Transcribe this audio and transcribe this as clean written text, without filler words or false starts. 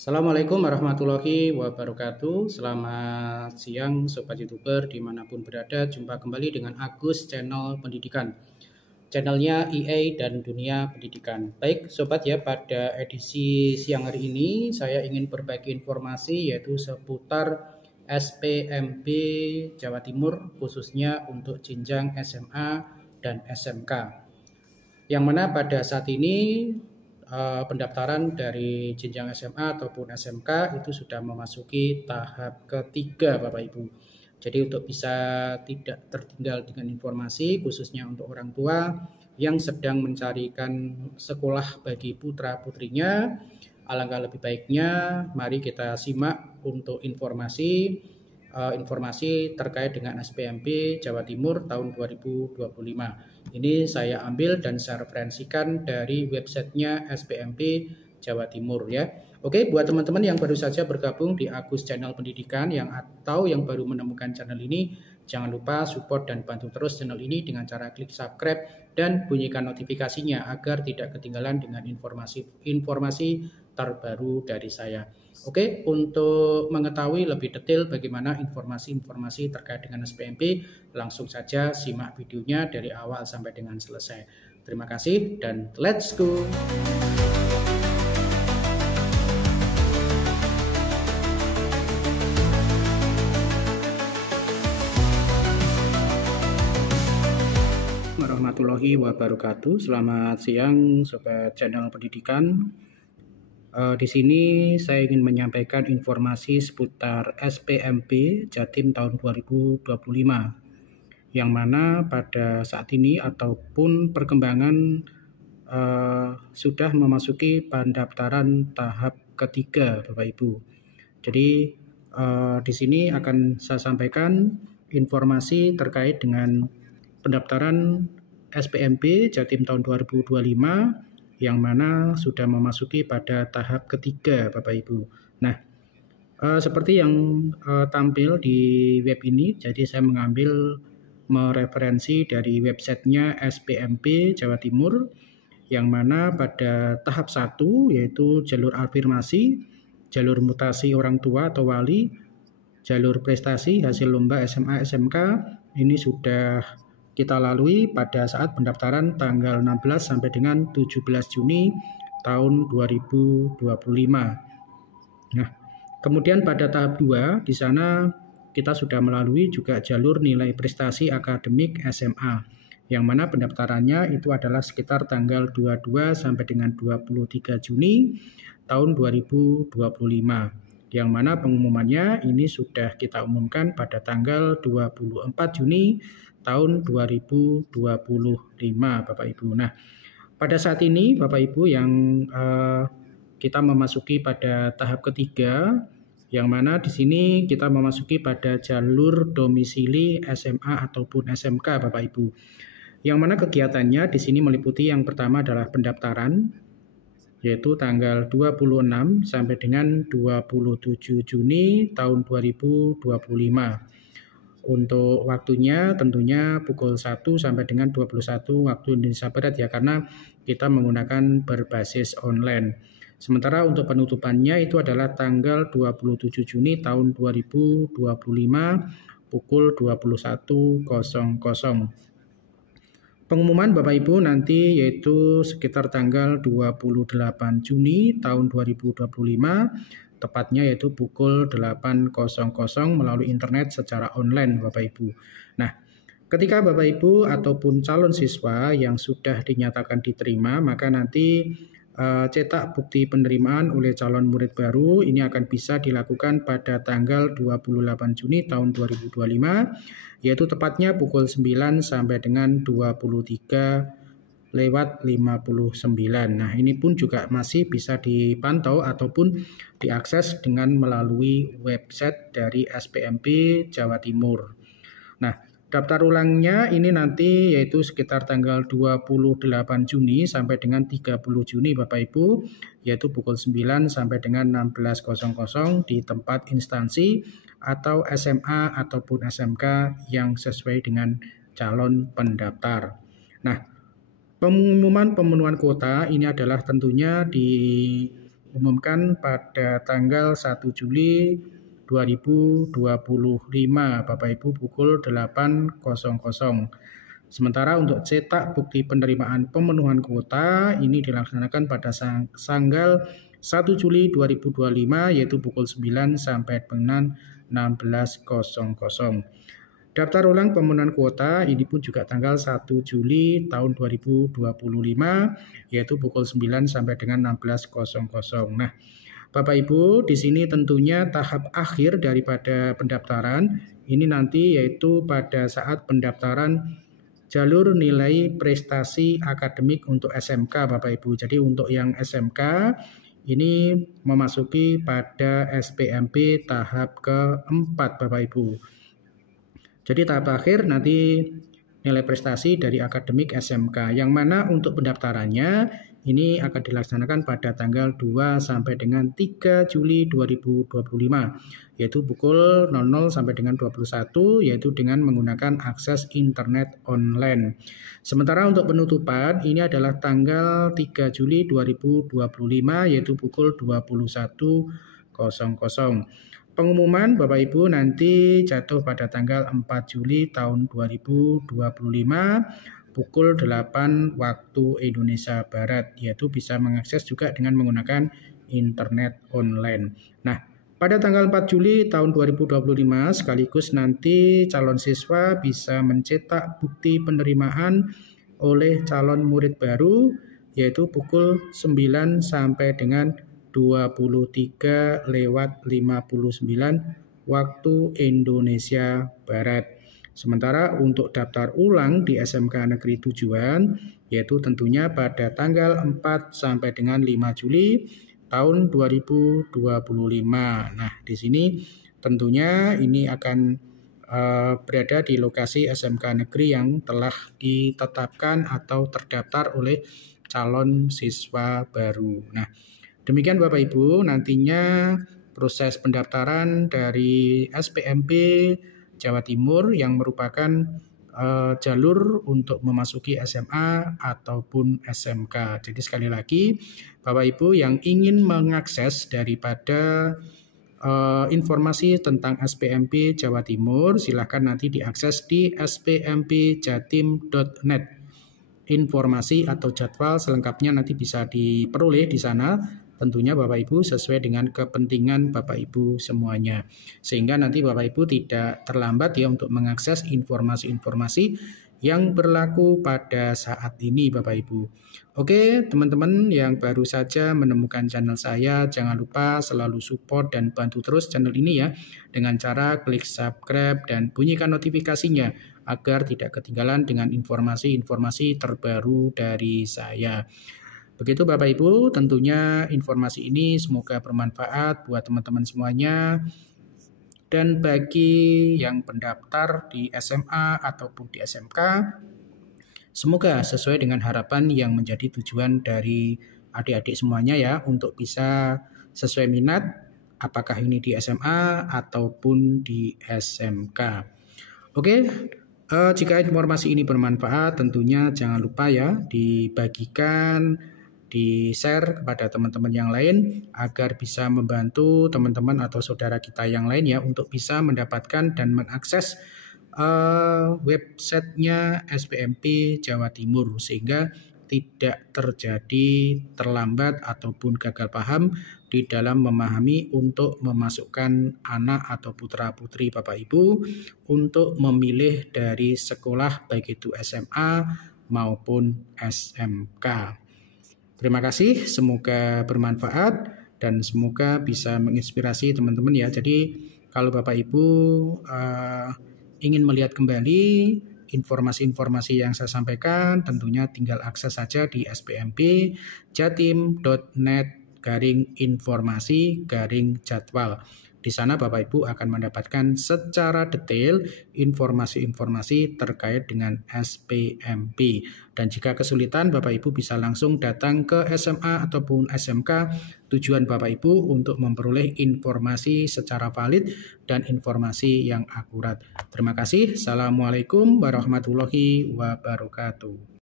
Assalamualaikum warahmatullahi wabarakatuh. Selamat siang Sobat YouTuber dimanapun berada. Jumpa kembali dengan Agus Channel Pendidikan. Channelnya EA dan Dunia Pendidikan. Baik Sobat ya, pada edisi siang hari ini saya ingin berbagi informasi yaitu seputar SPMB Jawa Timur khususnya untuk jenjang SMA dan SMK. Yang mana pada saat ini pendaftaran dari jenjang SMA ataupun SMK itu sudah memasuki tahap ketiga Bapak Ibu. Jadi untuk bisa tidak tertinggal dengan informasi khususnya untuk orang tua yang sedang mencarikan sekolah bagi putra-putrinya, alangkah lebih baiknya mari kita simak untuk informasi terkait dengan SPMB Jawa Timur tahun 2025. Ini saya ambil dan saya referensikan dari websitenya SPMB Jawa Timur ya. Oke, buat teman-teman yang baru saja bergabung di Agus Channel Pendidikan atau yang baru menemukan channel ini, jangan lupa support dan bantu terus channel ini dengan cara klik subscribe dan bunyikan notifikasinya agar tidak ketinggalan dengan informasi terbaru dari saya. Oke, untuk mengetahui lebih detail bagaimana informasi-informasi terkait dengan SPMB, langsung saja simak videonya dari awal sampai dengan selesai. Terima kasih dan let's go! Warahmatullahi wabarakatuh. Selamat siang Sobat Channel Pendidikan. Di sini saya ingin menyampaikan informasi seputar SPMB Jatim tahun 2025 yang mana pada saat ini ataupun perkembangan sudah memasuki pendaftaran tahap ketiga Bapak Ibu. Jadi di sini akan saya sampaikan informasi terkait dengan pendaftaran SPMB Jatim tahun 2025 yang mana sudah memasuki pada tahap ketiga Bapak Ibu. Nah, seperti yang tampil di web ini, jadi saya mereferensi dari websitenya SPMB Jawa Timur, yang mana pada tahap 1 yaitu jalur afirmasi, jalur mutasi orang tua atau wali, jalur prestasi hasil lomba SMA SMK ini sudah kita lalui pada saat pendaftaran tanggal 16 sampai dengan 17 Juni tahun 2025. Nah, kemudian pada tahap 2 di sana kita sudah melalui juga jalur nilai prestasi akademik SMA yang mana pendaftarannya itu adalah sekitar tanggal 22 sampai dengan 23 Juni tahun 2025. Yang mana pengumumannya ini sudah kita umumkan pada tanggal 24 Juni tahun 2025 Bapak Ibu. Nah, pada saat ini Bapak Ibu yang kita memasuki pada tahap ketiga, yang mana di sini kita memasuki pada jalur domisili SMA ataupun SMK Bapak Ibu. Yang mana kegiatannya di sini meliputi yang pertama adalah pendaftaran, yaitu tanggal 26 sampai dengan 27 Juni tahun 2025. Untuk waktunya tentunya pukul 1 sampai dengan 21 waktu Indonesia Barat ya, karena kita menggunakan berbasis online. Sementara untuk penutupannya itu adalah tanggal 27 Juni tahun 2025 pukul 21.00. Pengumuman Bapak Ibu nanti yaitu sekitar tanggal 28 Juni tahun 2025, tepatnya yaitu pukul 8.00 melalui internet secara online Bapak Ibu. Nah, ketika Bapak Ibu ataupun calon siswa yang sudah dinyatakan diterima, maka nanti cetak bukti penerimaan oleh calon murid baru ini akan bisa dilakukan pada tanggal 28 Juni tahun 2025, yaitu tepatnya pukul 9 sampai dengan 23:59. Nah, ini pun juga masih bisa dipantau ataupun diakses dengan melalui website dari SPMB Jawa Timur. Nah, daftar ulangnya ini nanti yaitu sekitar tanggal 28 Juni sampai dengan 30 Juni Bapak Ibu, yaitu pukul 9 sampai dengan 16.00 di tempat instansi atau SMA ataupun SMK yang sesuai dengan calon pendaftar. Nah, pengumuman pemenuhan kuota ini adalah tentunya diumumkan pada tanggal 1 Juli 2025 Bapak Ibu pukul 8.00. Sementara untuk cetak bukti penerimaan pemenuhan kuota ini dilaksanakan pada tanggal 1 Juli 2025 yaitu pukul 9 sampai dengan 16.00. Daftar ulang pemenuhan kuota ini pun juga tanggal 1 Juli tahun 2025 yaitu pukul 9 sampai dengan 16.00. Nah, Bapak Ibu, di sini tentunya tahap akhir daripada pendaftaran ini nanti yaitu pada saat pendaftaran jalur nilai prestasi akademik untuk SMK Bapak Ibu. Jadi untuk yang SMK ini memasuki pada SPMP tahap keempat Bapak Ibu. Jadi tahap akhir nanti nilai prestasi dari akademik SMK yang mana untuk pendaftarannya ini akan dilaksanakan pada tanggal 2 sampai dengan 3 Juli 2025 yaitu pukul 00 sampai dengan 21 yaitu dengan menggunakan akses internet online. Sementara untuk penutupan ini adalah tanggal 3 Juli 2025 yaitu pukul 21.00. Pengumuman Bapak Ibu nanti jatuh pada tanggal 4 Juli tahun 2025 pukul 8 waktu Indonesia Barat, yaitu bisa mengakses juga dengan menggunakan internet online. Nah, pada tanggal 4 Juli tahun 2025 sekaligus nanti calon siswa bisa mencetak bukti penerimaan oleh calon murid baru yaitu pukul 9 sampai dengan 23.59 waktu Indonesia Barat. Sementara untuk daftar ulang di SMK Negeri Tujuan yaitu tentunya pada tanggal 4 sampai dengan 5 Juli tahun 2025. Nah, di sini tentunya ini akan berada di lokasi SMK Negeri yang telah ditetapkan atau terdaftar oleh calon siswa baru. Nah, demikian Bapak Ibu, nantinya proses pendaftaran dari SPMP Jawa Timur yang merupakan jalur untuk memasuki SMA ataupun SMK. Jadi sekali lagi, Bapak Ibu yang ingin mengakses daripada informasi tentang SPMP Jawa Timur, silakan nanti diakses di spmpjatim.net. Informasi atau jadwal selengkapnya nanti bisa diperoleh di sana. Tentunya Bapak Ibu sesuai dengan kepentingan Bapak Ibu semuanya. Sehingga nanti Bapak Ibu tidak terlambat ya untuk mengakses informasi-informasi yang berlaku pada saat ini Bapak Ibu. Oke, teman-teman yang baru saja menemukan channel saya, jangan lupa selalu support dan bantu terus channel ini ya dengan cara klik subscribe dan bunyikan notifikasinya agar tidak ketinggalan dengan informasi-informasi terbaru dari saya. Begitu Bapak Ibu, tentunya informasi ini semoga bermanfaat buat teman-teman semuanya. Dan bagi yang pendaftar di SMA ataupun di SMK, semoga sesuai dengan harapan yang menjadi tujuan dari adik-adik semuanya ya, untuk bisa sesuai minat, apakah ini di SMA ataupun di SMK. Oke, jika informasi ini bermanfaat, tentunya jangan lupa ya dibagikan, di-share kepada teman-teman yang lain agar bisa membantu teman-teman atau saudara kita yang lain ya untuk bisa mendapatkan dan mengakses websitenya SPMP Jawa Timur sehingga tidak terjadi terlambat ataupun gagal paham di dalam memahami untuk memasukkan anak atau putra-putri Bapak Ibu untuk memilih dari sekolah baik itu SMA maupun SMK. Terima kasih, semoga bermanfaat dan semoga bisa menginspirasi teman-teman ya. Jadi kalau Bapak Ibu ingin melihat kembali informasi-informasi yang saya sampaikan, tentunya tinggal akses saja di spmpjatim.net/informasi/jadwal. Di sana Bapak Ibu akan mendapatkan secara detail informasi-informasi terkait dengan SPMP. Dan jika kesulitan, Bapak Ibu bisa langsung datang ke SMA ataupun SMK tujuan Bapak Ibu untuk memperoleh informasi secara valid dan informasi yang akurat. Terima kasih. Assalamualaikum warahmatullahi wabarakatuh.